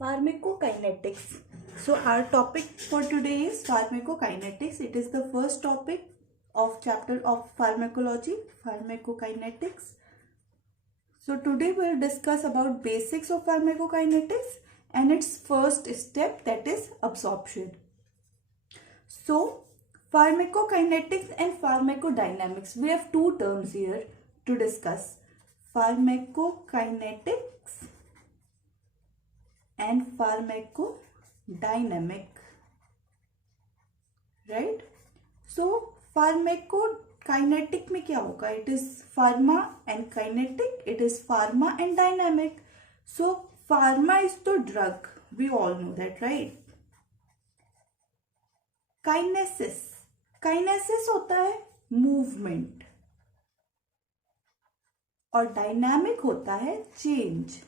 Pharmacokinetics. So our topic for today is pharmacokinetics. It is the first topic of chapter of pharmacology, pharmacokinetics. So today we will discuss about basics of pharmacokinetics and its first step, that is absorption. So pharmacokinetics and pharmacodynamics. We have two terms here to discuss. Pharmacokinetics and pharmacodynamic, right? So pharmacokinetic में क्या होगा? It is pharma and kinetic. It is pharma and dynamic. So pharma is the drug. We all know that, right? Kinesis. Kinesis होता है movement और dynamic होता है change.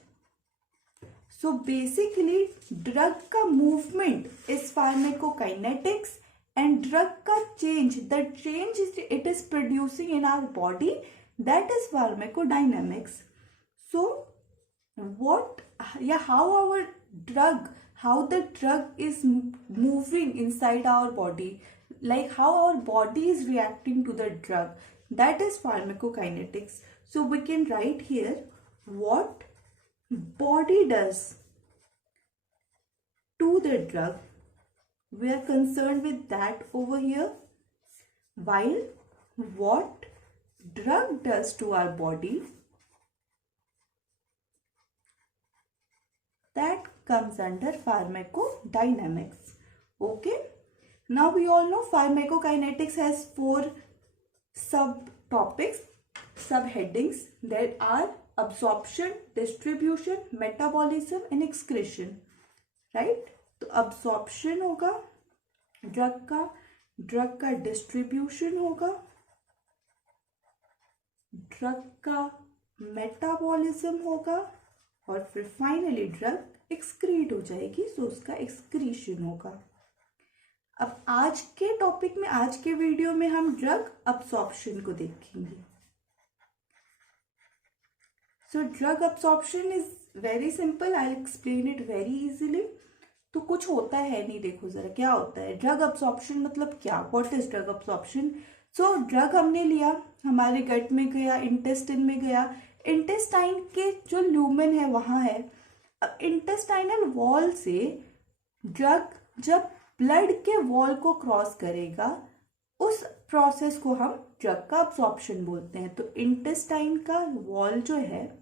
So basically drug का movement is pharmacokinetics and drug का change, the change it is producing in our body, that is pharmacodynamics. So how the drug is moving inside our body, like how our body is reacting to the drug, that is pharmacokinetics. So we can write here what body does to the drug. We are concerned with that over here, while what drug does to our body, that comes under pharmacodynamics. Okay, now we all know pharmacokinetics has 4 subtopics, subheadings. There are absorption, distribution, metabolism and excretion, right? तो absorption होगा drug का distribution होगा, drug का metabolism होगा और फिर finally drug excrete हो जाएगी, सो उसका एक्सक्रीशन होगा. अब आज के टॉपिक में, आज के वीडियो में हम ड्रग अब्सॉर्प्शन को देखेंगे. So drug absorption is very simple. I'll explain it very easily. तो कुछ होता है नहीं, देखो जरा क्या होता है ड्रग अब्सॉर्प्शन, मतलब क्या, what is drug absorption? So drug हमने लिया, हमारे गट में गया, इंटेस्टाइन में गया, इंटेस्टाइन के जो ल्यूमेन है वहां है. अब इंटेस्टाइनल वॉल से ड्रग जब ब्लड के वॉल को क्रॉस करेगा, उस प्रोसेस को हम ड्रग का अब्सॉर्प्शन बोलते हैं. तो इंटेस्टाइन का वॉल जो है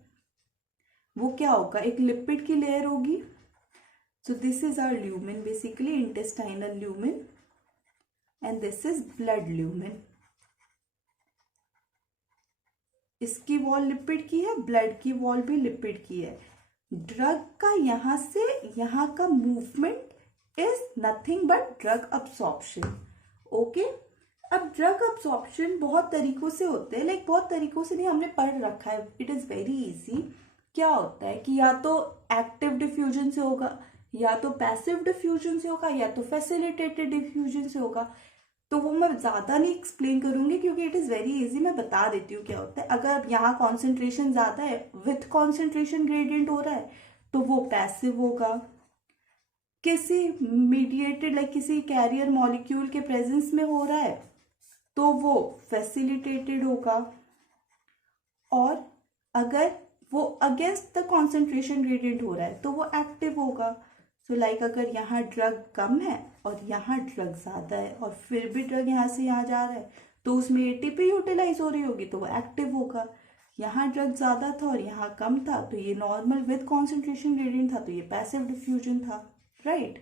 वो क्या होगा, एक लिपिड की लेयर होगी. So this is our lumen, basically intestinal lumen, and this is blood lumen. इसकी वॉल लिपिड की है, ब्लड की वॉल भी लिपिड की है. ड्रग का यहां से यहां का movement is nothing but drug absorption. Okay, अब ड्रग अब्सॉर्प्शन बहुत तरीकों से होते हैं, लाइक बहुत तरीकों से नहीं, हमने पढ़ रखा है, इट इज वेरी इजी. क्या होता है कि या तो एक्टिव डिफ्यूजन से होगा, या तो पैसिव डिफ्यूजन से होगा, या तो फैसिलिटेटेड डिफ्यूजन से होगा. तो वो मैं ज्यादा नहीं एक्सप्लेन करूंगी क्योंकि इट इज वेरी इजी. मैं बता देती हूँ क्या होता है. अगर यहाँ कॉन्सेंट्रेशन ज्यादा है, विथ कॉन्सेंट्रेशन ग्रेडियंट हो रहा है, तो वो पैसिव होगा. किसी मीडिएटेड, लाइक किसी कैरियर मॉलिक्यूल के प्रेजेंस में हो रहा है, तो वो फैसिलिटेटेड होगा. और अगर वो अगेंस्ट द कॉन्सेंट्रेशन ग्रेडियंट हो रहा है, तो वो एक्टिव होगा. सो लाइक अगर यहाँ ड्रग कम है और यहाँ ड्रग ज्यादा है, और फिर भी ड्रग यहाँ से यहाँ जा रहा है, तो उसमें एटीपी यूटिलाइज हो रही होगी, तो वो एक्टिव होगा. यहाँ ड्रग ज्यादा था और यहाँ कम था, तो ये नॉर्मल विद कॉन्सेंट्रेशन ग्रेडियंट था, तो ये पैसिव डिफ्यूजन था, राइट?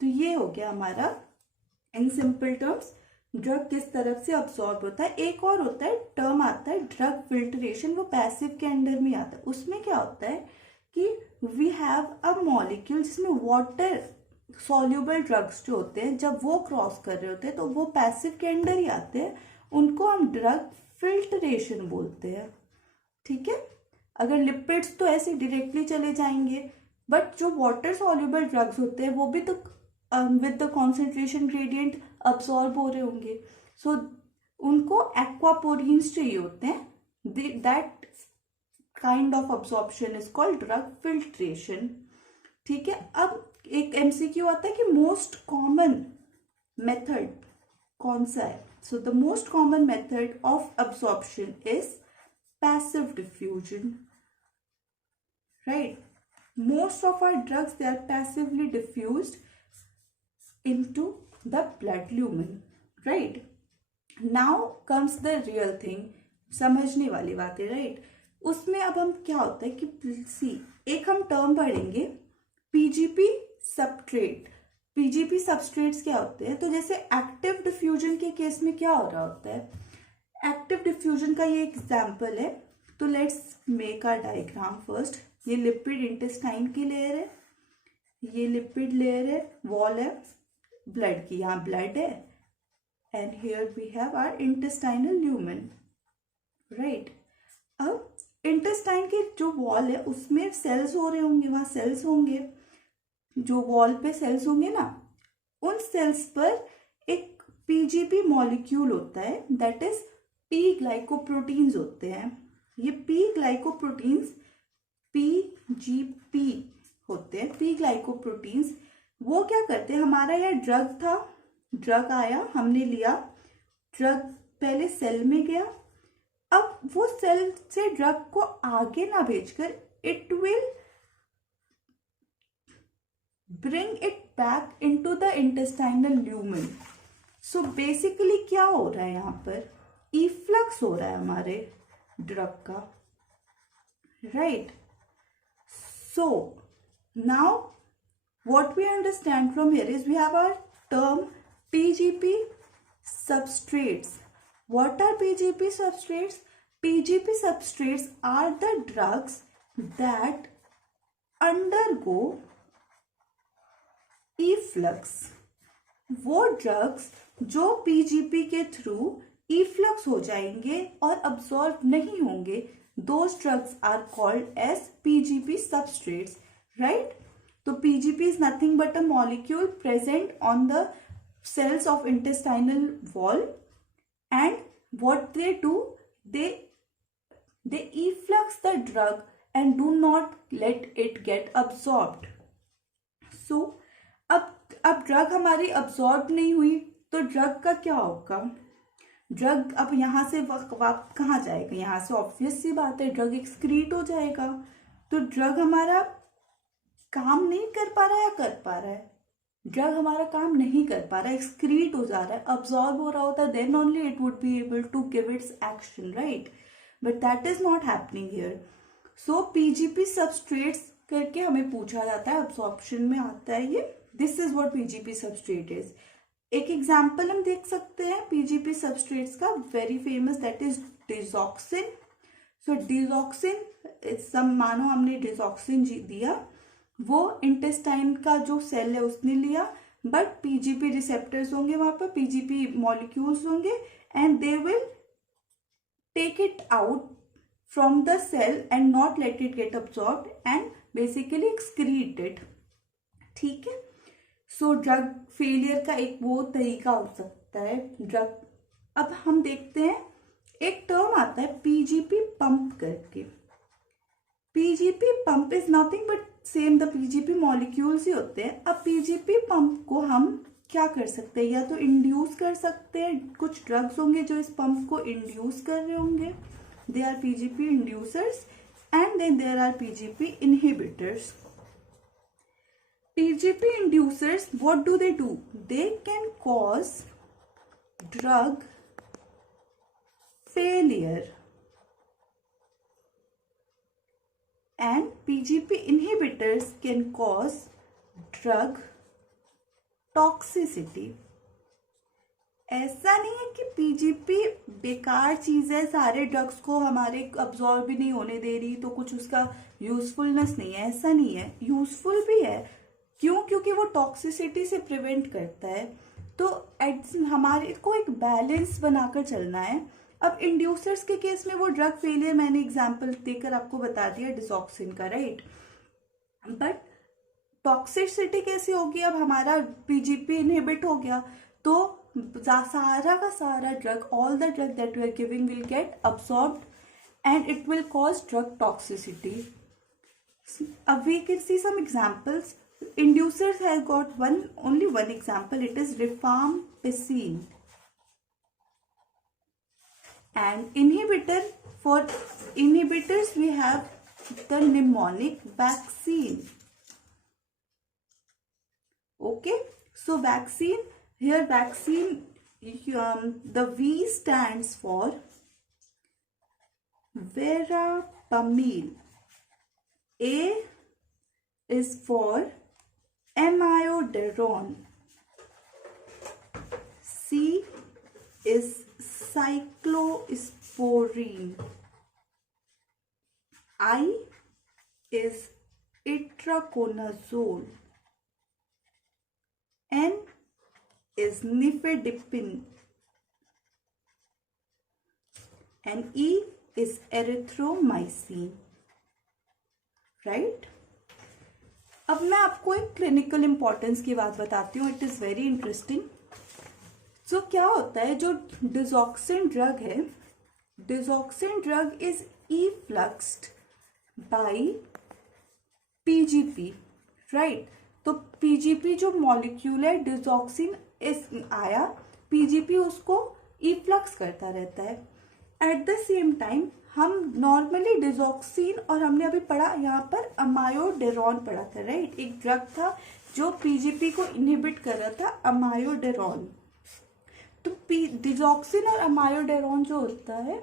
तो ये हो गया हमारा इन सिंपल टर्म्स ड्रग किस तरफ से अब्सॉर्ब होता है. एक और होता है टर्म आता है ड्रग फिल्ट्रेशन, वो पैसिव के अंडर में आता है. उसमें क्या होता है कि वी हैव अ मॉलिक्यूल जिसमें वाटर सॉल्युबल ड्रग्स जो होते हैं, जब वो क्रॉस कर रहे होते हैं, तो वो पैसिव के अंडर ही आते हैं. उनको हम ड्रग फिल्ट्रेशन बोलते हैं. ठीक है, अगर लिपिड्स तो ऐसे डायरेक्टली चले जाएंगे, बट जो वाटर सॉल्युबल ड्रग्स होते हैं वो भी तो with the concentration gradient absorb हो रहे होंगे. सो उनको एक्वापोरीन्स चाहिए होते हैं. That kind of absorption is called drug filtration. ठीक है, अब एक एमसीक्यू आता है कि मोस्ट कॉमन मेथड कौन सा है. So the most common method of absorption is passive diffusion, right. Most of our drugs, they are passively diffused into the blood lumen, right. Now comes the real thing, समझने वाली बात है, right. उसमें अब हम क्या होता है कि सी एक हम टर्म पढ़ेंगे पीजीपी सबस्ट्रेट. पीजीपी सबस्ट्रेट्स क्या होते हैं, तो जैसे एक्टिव डिफ्यूजन के केस में क्या हो रहा होता है, एक्टिव डिफ्यूजन का ये एग्जाम्पल है. तो let's make a diagram first. ये लिपिड इंटेस्टाइन की लेयर है, ये लिपिड लेयर है, वॉल है ब्लड की, यहाँ ब्लड है, and here we have our intestinal lumen, right. अब इंटेस्टाइन के जो वॉल है उसमें सेल्स हो रहे होंगे, वहां सेल्स होंगे, जो वॉल पे सेल्स होंगे ना, उन सेल्स पर एक पीजीपी मॉलिक्यूल होता है, दैट इज पी ग्लाइकोप्रोटीन्स होते हैं. ये पी ग्लाइकोप्रोटीन्स पीजीपी होते हैं, पी ग्लाइकोप्रोटीन्स. वो क्या करते हैं, हमारा यह ड्रग था, ड्रग आया, हमने लिया, ड्रग पहले सेल में गया, अब वो सेल से ड्रग को आगे ना भेजकर it will bring it back into the intestinal lumen. So basically क्या हो रहा है, यहाँ पर इफ्लक्स हो रहा है हमारे ड्रग का, right. So now what we understand from here is we have our term PGP substrates. What are PGP substrates? PGP substrates are the drugs that undergo efflux. वो ड्रग्स जो PGP के through efflux हो जाएंगे और absorb नहीं होंगे, those drugs are called as PGP substrates, right. So PGP is nothing but a molecule present on the cells of intestinal wall, and what they do, they efflux the drug and do not let it get absorbed. So अब drug हमारी absorb नहीं हुई तो drug का क्या होगा, drug अब यहाँ से कहाँ जाएगा, यहाँ से ऑब्वियस सी बात है ड्रग एक्सक्रीट हो जाएगा. तो ड्रग हमारा काम नहीं कर पा रहा है या कर पा रहा है, ड्रग हमारा काम नहीं कर पा रहा है, एक्सक्रीट हो जा रहा है, अब्सॉर्ब हो रहा होता है, then only it would be able to give its action, right. But that is not happening here. So PGP substrates करके हमें पूछा जाता है, अब्सॉर्प्शन में आता है ये. This is what PGP substrate is. एक एग्जाम्पल हम देख सकते हैं पीजीपी सबस्ट्रेट्स का, very famous, that is digoxin. So digoxin, सब मानो हमने डिजॉक्सिन दिया, वो इंटेस्टाइन का जो सेल है उसने लिया, बट पीजीपी रिसेप्टर्स होंगे वहां पर, पीजीपी मॉलिक्यूल्स होंगे, and they will take it out from the cell and not let it get absorbed and basically excrete it, ठीक है. सो ड्रग फेलियर का एक वो तरीका हो सकता है ड्रग. अब हम देखते हैं एक टर्म आता है पीजीपी पंप करके. PGP pump is nothing but same the PGP molecules ही होते हैं. अब पीजीपी पंप को हम क्या कर सकते हैं, या तो इंड्यूस कर सकते हैं, कुछ ड्रग्स होंगे जो इस पंप को इंड्यूस कर रहे होंगे, they are PGP inducers, and then there are PGP inhibitors. PGP inducers, what do? They can cause drug failure, and PGP inhibitors can cause drug toxicity. ऐसा नहीं है कि पीजीपी बेकार चीज है, सारे ड्रग्स को हमारे अब्सॉर्ब भी नहीं होने दे रही तो कुछ उसका यूजफुलनेस नहीं है, ऐसा नहीं है, यूजफुल भी है. क्यों? क्योंकि वो टॉक्सिसिटी से प्रिवेंट करता है. तो हमारे को एक बैलेंस बनाकर चलना है. अब इंड्यूसर्स के केस में वो ड्रग फेलियर मैंने एग्जांपल देकर आपको बता दिया डिसॉक्सिन का, राइट. बट टॉक्सिसिटी कैसी होगी, अब हमारा पीजीपी इनहिबिट हो गया तो सारा का सारा drug, all the drug that we are giving will get absorbed and it will cause drug toxicity. We can see some examples. Inducers has got only one example. It is rifampicin. And inhibitor, for inhibitors we have the mnemonic vaccine. Okay, so vaccine, here vaccine, the V stands for verapamil. A is for amiodarone. C is cyclosporine. I is itraconazole. N is nifedipine. And E is erythromycin. Right, अब मैं आपको एक clinical importance की बात बताती हूँ. It is very interesting. So क्या होता है, जो डिजॉक्सिन ड्रग है, digoxin drug is effluxed by PGP. Right, तो पीजीपी जो मॉलिक्यूल है, डिजॉक्सिन इस आया, पीजीपी उसको इफ्लक्स करता रहता है. एट द सेम टाइम हम नॉर्मली डिजॉक्सिन, और हमने अभी पढ़ा यहाँ पर अमायोडेरोन पढ़ा था. राइट, एक ड्रग था जो पीजीपी को इनहिबिट कर रहा था, अमायोडेरोन. तो डिजॉक्सिन और अमायोडेरोन जो होता है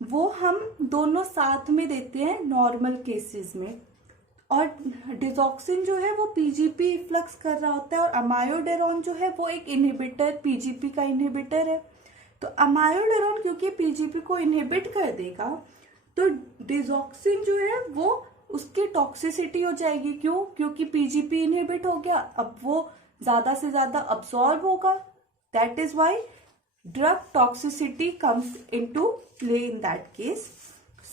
वो हम दोनों साथ में देते हैं नॉर्मल केसेस में. और डिजॉक्सिन जो है वो पीजीपी इफ्लक्स कर रहा होता है, और अमायोडेरोन जो है वो एक इनहिबिटर, पीजीपी का इनहिबिटर है. तो अमायोडेरोन क्योंकि पीजीपी को इनहिबिट कर देगा, तो डिजॉक्सिन जो है वो उसकी टॉक्सिसिटी हो जाएगी. क्यों? क्योंकि पीजीपी इनहिबिट हो गया, अब वो ज्यादा से ज्यादा अब्सॉर्ब होगा. That is why drug toxicity comes into play in that case.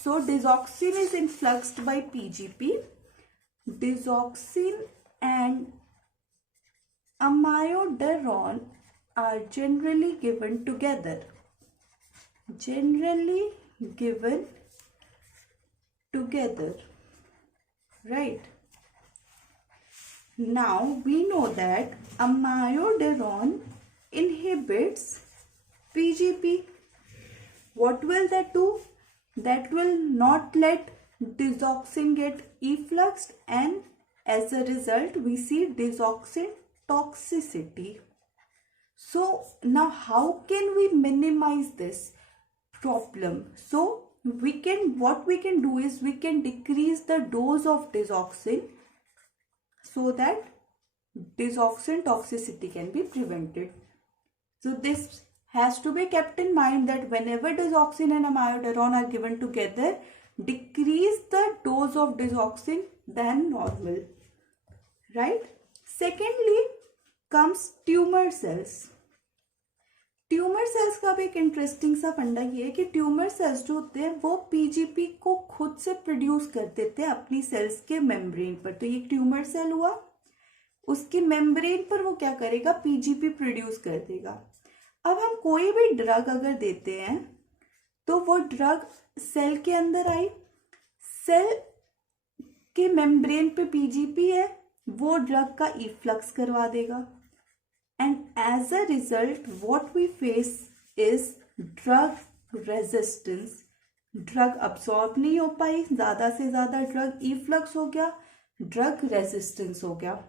So digoxin is influxed by PGP. Digoxin and amiodarone are generally given together. Generally given together. Right. Now we know that amiodarone inhibits PGP. What will that do? That will not let digoxin get effluxed, and as a result we see digoxin toxicity. So now how can we minimize this problem? So what we can do is we can decrease the dose of digoxin so that digoxin toxicity can be prevented. So this has to be kept in mind that whenever digoxin and amiodarone are given together, decrease the dose of digoxin than normal. Right. Secondly comes tumor cells. Tumour cells का भी एक interesting सा फंडा ये है कि tumour cells जो होते हैं वो पीजीपी को खुद से प्रोड्यूस कर देते हैं अपनी सेल्स के मेम्ब्रेन पर. तो ये ट्यूमर सेल हुआ, उसके मेम्ब्रेन पर वो क्या करेगा, पीजीपी प्रोड्यूस कर देगा. अब हम कोई भी ड्रग अगर देते हैं तो वो ड्रग सेल के अंदर आई, सेल के मेम्ब्रेन पे पीजीपी है, वो ड्रग का इफ्लक्स करवा देगा. And as a result what we face is drug resistance. Drug absorb नहीं हो पाई, ज्यादा से ज्यादा ड्रग इफ्लक्स हो गया, ड्रग रेजिस्टेंस हो गया.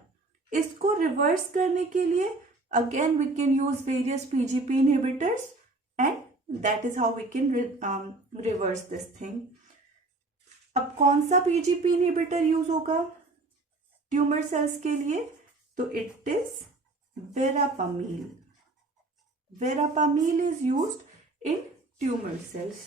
इसको रिवर्स करने के लिए again we can use various PGP inhibitors, and that is how we can reverse this thing. अब कौन सा पीजीपी इनहिबिटर यूज होगा ट्यूमर सेल्स के लिए? तो it is verapamil. Verapamil is used in tumor cells.